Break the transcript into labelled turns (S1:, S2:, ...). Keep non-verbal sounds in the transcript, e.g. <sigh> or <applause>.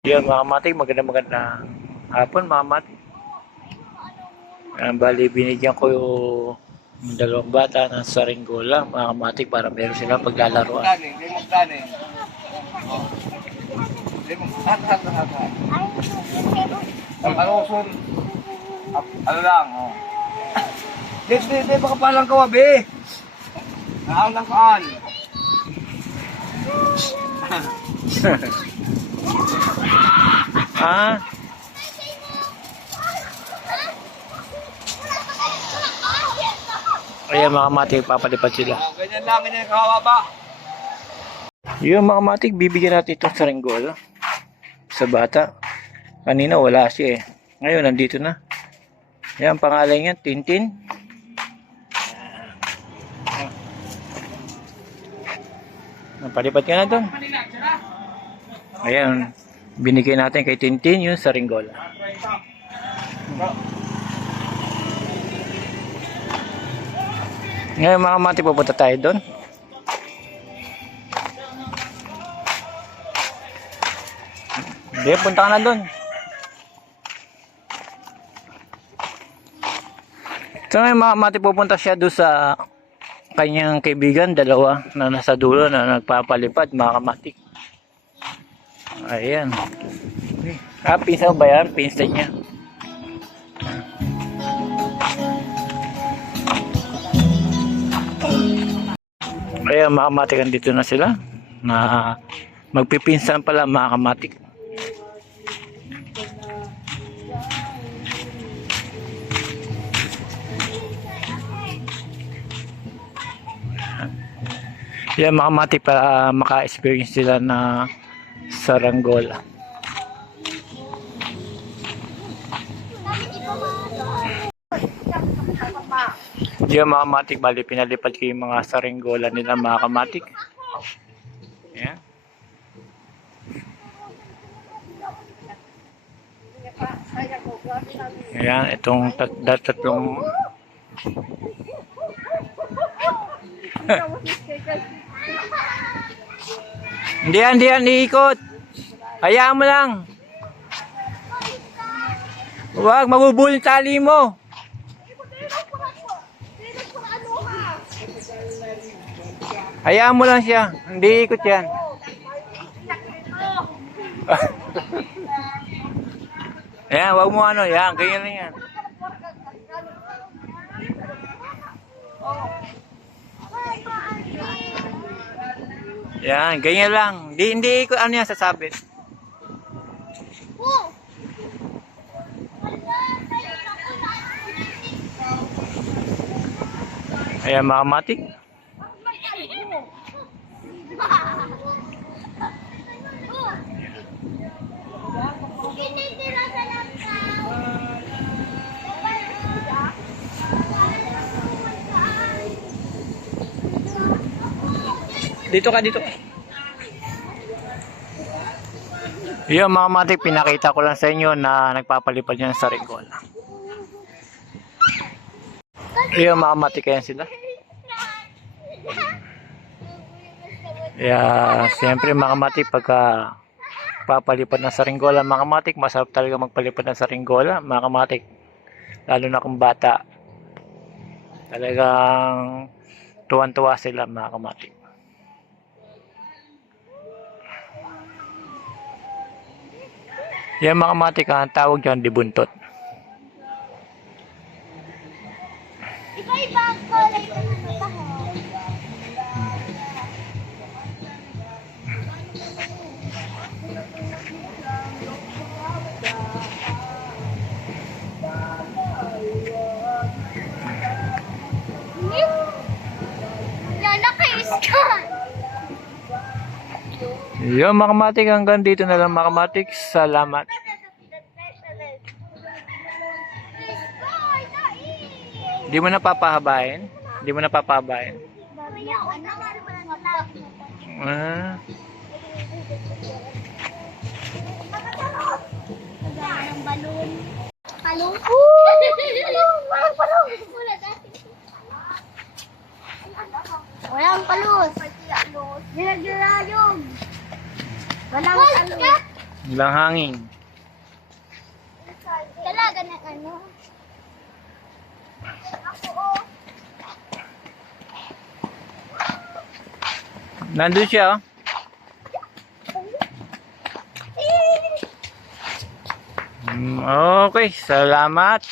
S1: Yun mga matik, maganda magandang hapon mga matik. Uh, bali, binigyan ko yung dalawang bata ng saringgola mga matik para meron
S2: hat, hat. Ang kalusun. Ap- Ano lang, oh. Di, di, di, baka palang <laughs> kawabi. Naang lang kaan.
S1: Ah, ayan mga matik, papalipad sila.
S2: Oh, ganyan lang, ganyan kawaba.
S1: Yung mga matik, bibigyan natin itong saringgola sa bata. Kanina wala siya eh. Ngayon, nandito na. Yan, pangalan niya, Tintin. Napalipad ka na doon. Ayan, binigay natin kay Tintin yung saringgola. Ngayon mga mati, pupunta tayo doon. Hindi, punta ka na doon. So ngayon mga mati, pupunta siya doon sa kanyang kaibigan, dalawa na nasa dulo na nagpapalipad, mga kamatik. Ayan. Ah, pinsan ba yan? Pinsan niya. Ayan, mga kamatik, andito na sila. Na magpipinsan pala mga kamatik. Yan mga kamatik para maka-experience sila na saranggola. Yan mga kamatik, bali pinalipad ko yung mga saranggola nila mga kamatik. Yan. Ayan, itong tat tatlong <laughs> hindi yan, iikot. Hayaan mo lang. Huwag, mabubul yung tali mo. Hayaan mo lang siya. Hindi ikot yan. <laughs> Ayan, wag mo ano, yan, ganyan lang yan. Yan, ganyan lang. Hindi, hindi ikot, ano yan, sasabit. Ayan, mga matik. Dito ka, dito ka. Yung mga matik, pinakita ko lang sa inyo na nagpapalipad yan sa ringkol. Yung mga matik, ayan sila. Yeah, siyempre mga pagka papalipad ng saringgola, mga matik, masarap talaga magpalipad ng saringgola, mga matik. Lalo na kung bata. Talagang tuwan-tuwa sila mga kamatik. Yan mga matik, ang tawag dyan, dibuntot.
S3: Iba-iba ang kulay ng ano pa ho. Yan, nakais ka!
S1: Yan mga kamatik, hanggang dito na lang mga kamatik. Salamat. Di mo napapahabain? Di mo napapahabain? Ah,
S3: Ang balon. Palong? Palong! Walang palong! Walang palus. Dinagdala yung. Walang palus.
S1: Walang hangin.
S3: Dalaga ng ano. Ako, oh.
S1: Nandun siya, oh. Mm, Okay, salamat.